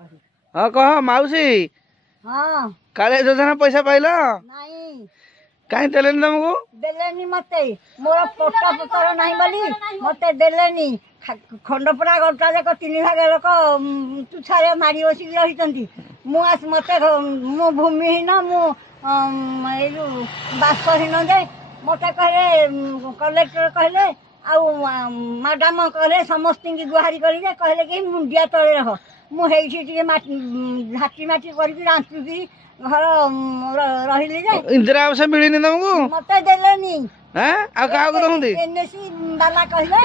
हाँ कह माउसी हाँ काले योजना पैसा पाइल नहीं कहीं देलेनी तुमको देलेनी मते मोर पोटा पुतर नहीं बोली मते देलेनी खंडपड़ा गटा जाक 3 भाग लोक तुछारे मारी बसिक रही मते मो भूमिहीन मु बासहीन जे मते कहले कलेक्टर कहले मैडम कहले समस्त की गुहारी करे कहले कि मुंडिया तले रह मुझे झाटी माटी करके रांचुकी घर रही इंदिरा आवास मिलनी तुमको मत देलेनी एनएसी बाला कहले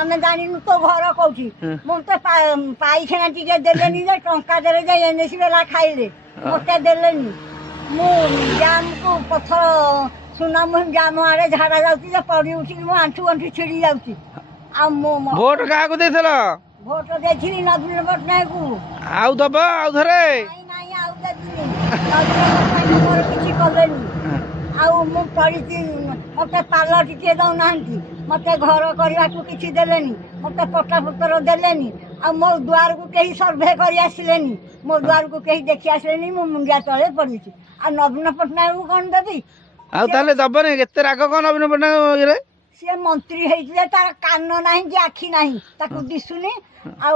आम जानु तो घर कौटी मत पाइखाना टे देलेनी टंका देले एनएसी बाला खाइले मत देलेनी मु जाम को पथर सुना मुझे जाम आड़े झाड़ा जाऊँगी पड़ी उठिक मो आंठू आंठू छिड़ी जाऊँगी भोट क्या देल भोट देखी नवीन पट्टनायक को आउ दब आउ थरे किसी कलेनी मु पड़ी मत पाल टे दौना मत घर करने को किसी देलेनी मत पट्टा पुतर देलेनी मो द्वार को कहीं सर्भे कर आसिलेनी मो द्वार को कहीं देखी आसिलेनी मो मुंडिया तले पड़ी नवीन पट्टनायक को कौन देवी आउ दबनी केते राग कौन नवीन पट्टनायक सी मंत्री होता तार कान ना कि आखि ना दिशुनी आ